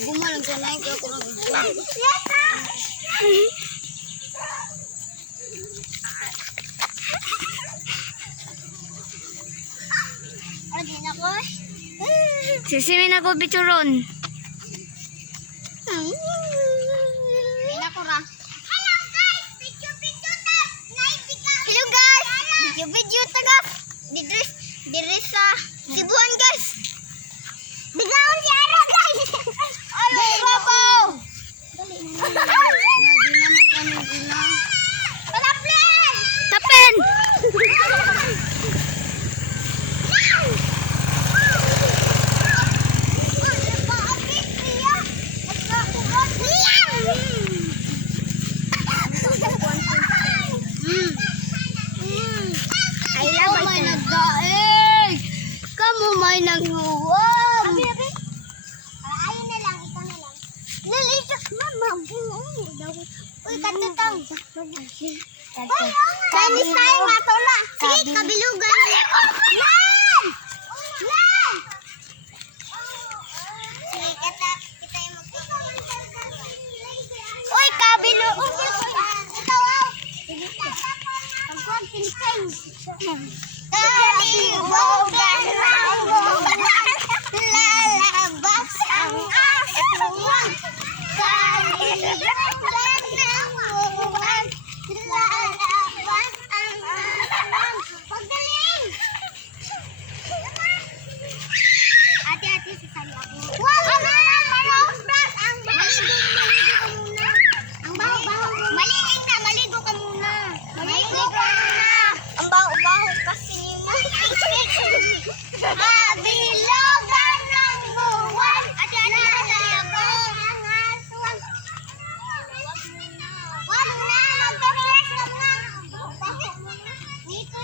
Gumalang sa naik ako ng ito. Adi na ko. Sisimin ako bichuron. Adi na ko ra. Hello guys, video tas. Hello guys, video tagas. Didres sa Cebuan guys. Bigawon si Ara guys. Ay, babo. Dali na. Nadi naman kami ilang. Palaplen. Tapen! May naghuwam. Ayun na lang, ikaw na lang. Lalisak, mama. Uy, katutang. Chinese tayo, matula. Sige, kabilugan. Lan! Lan! Sige, kita yung magpapalitan. Uy, kabilugan. Ikaw, Pagkuhan, pinseng. Kabilugan lang. Lalabas ang aswang. Kabilugan ng uwan. Lalabas ang aswang. Pagdaling! Ate-ate, sasali ako. Wow! Malobras! Ang maligo ka muna. Ang baho-baho. Maligo ka muna. Maligo ka muna. Ang baho-baho kasi mo. Kabilugan ng buwan. Ate-ate, sasali ako. Ang aswang. Wag na, mag-rest ka na. Dito.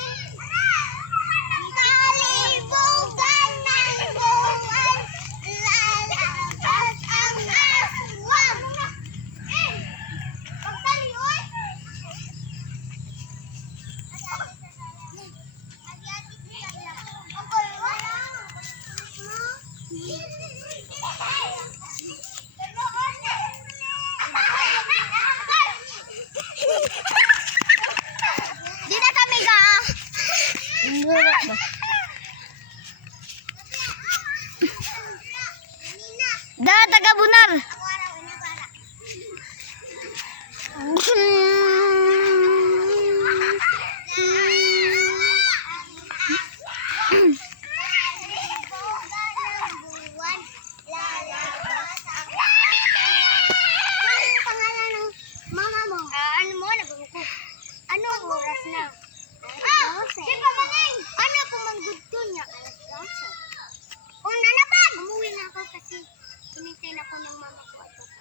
Kalibugan ng buwan. Lalabas ang aswang. Pagtali, oy. Di na kami ga. Da, taga bunar. Ano ang oras na? Siyempre maling! Ano po manggudto niya? Alas 12. Kung nanabag, umuwi na ako kasi hinintay na ako ng mama ko at papa.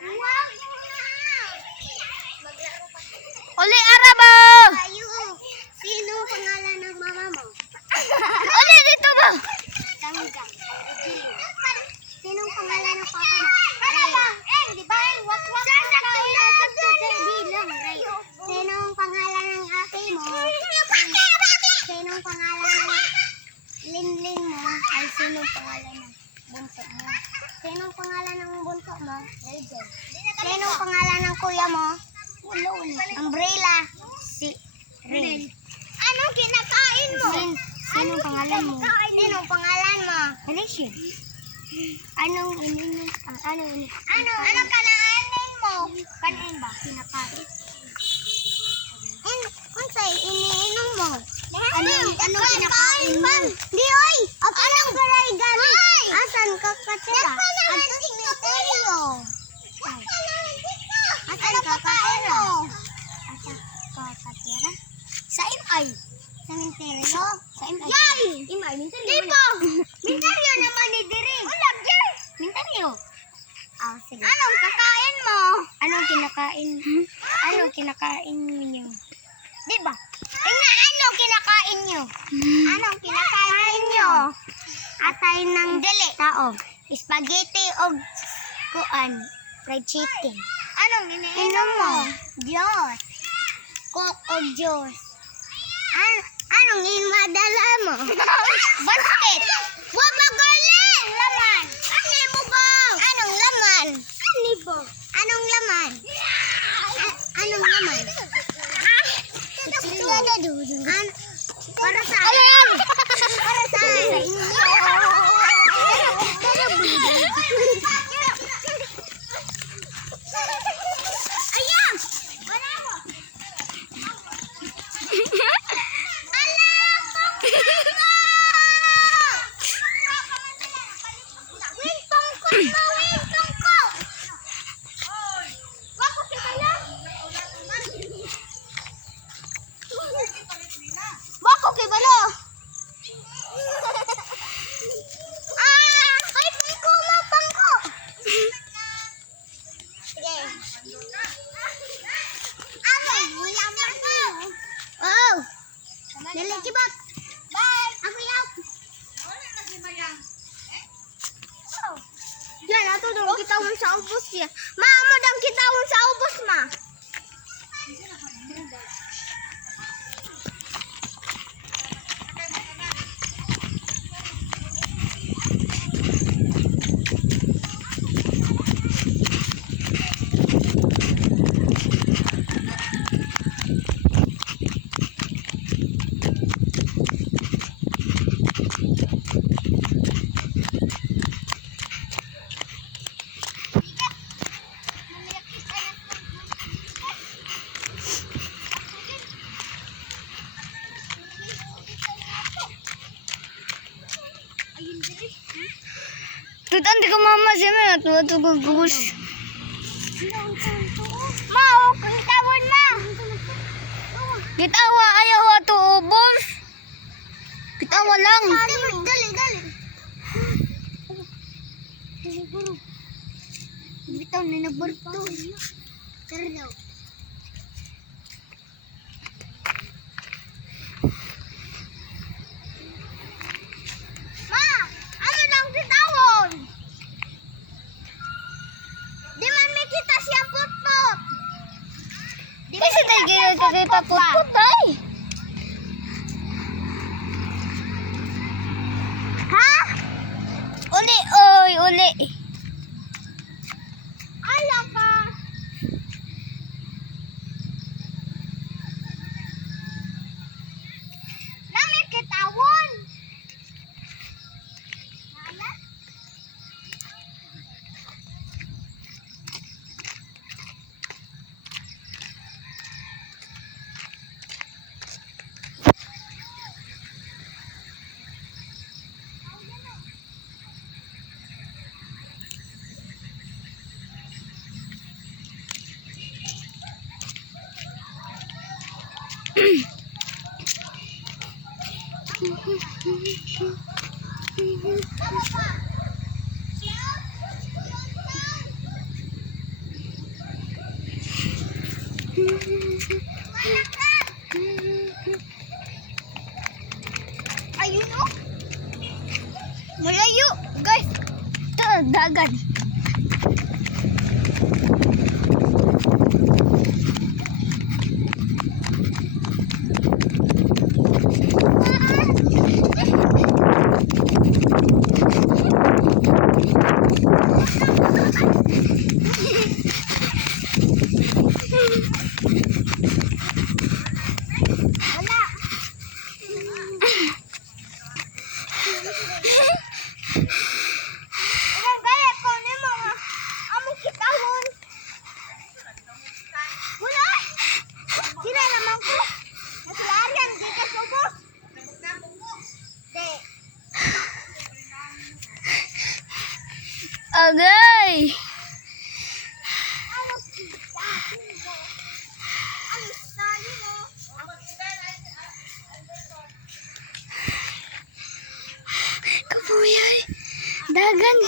Wow! Maglaro pa Uli, arabo! tayo. Sino ang pangalan ng mama mo? Uli, dito ba? Tanggang. Sino ang pangalan ng papa mo? Ray. Di ba? Wak-wak. Bilang, Ray. Sino ang pangalan ng ate mo? Sino ang pangalan ng Linlin mo? Ay, sino ang pangalan ng bunso mo? Sino ang pangalan ng bunso mo? Eljen. Sino ang pangalan ng kuya mo? Umbrella. Si Rin. Anong kinakain mo? Sino ang pangalan mo? Sino ang pangalan mo? Alicia. Anong iniinom? Anong kanaanin mo? Kanin ba? Kinakain. Unsay iniinom mo? Anong kinakain mo? Di oy! Anong galay gani? Asan ka katira? At cemetery. Asan ka katira? Asan ka katira? Sa imay. Cemetery. Sa imay. Yay! Imay, mintaryo. Di ba? Mintaryo naman ni Diri. Ulag, Jer! Mintaryo. Sige. Anong kakain mo? Anong kinakain? Anong kinakain niyo? Di ba? Tingnan, anong kinakain niyo? Anong kinakain niyo? Atay ng dili. Taog. Spaghetti o kuan. Fried chicken. Anong iniinom mo? Diyos. Coke o Diyos. Anong imadala mo? Basket. Wa magaling laman. Ano mo ba? kitahon sa ubos niya. Ma, amo dang kitahon sa ubos, ma. Tutan di ko mama siya may atu gugus. Ma, kung tawon, ma. Kitawa ayaw ato ubos. Kitawa lang. Dali. Bitaw na naborto. Tara daw. Ma, ano lang kitawon? Di man may kita siyang putput. Kasi tayo kayo kakita putput tay. Ha? Uli, oy, uli. Alam ka. Nami kitawon. Hala? Ayun o. Malayo, guys. Ito, dagat. Wala. Ilang gaya ko ni mga among kitahon. Wala. Sila naman ko. Nasularian, di ka subos. Di. Agay. Ano kitahon mo? Ano sali mo? Kamuyay. Dagan.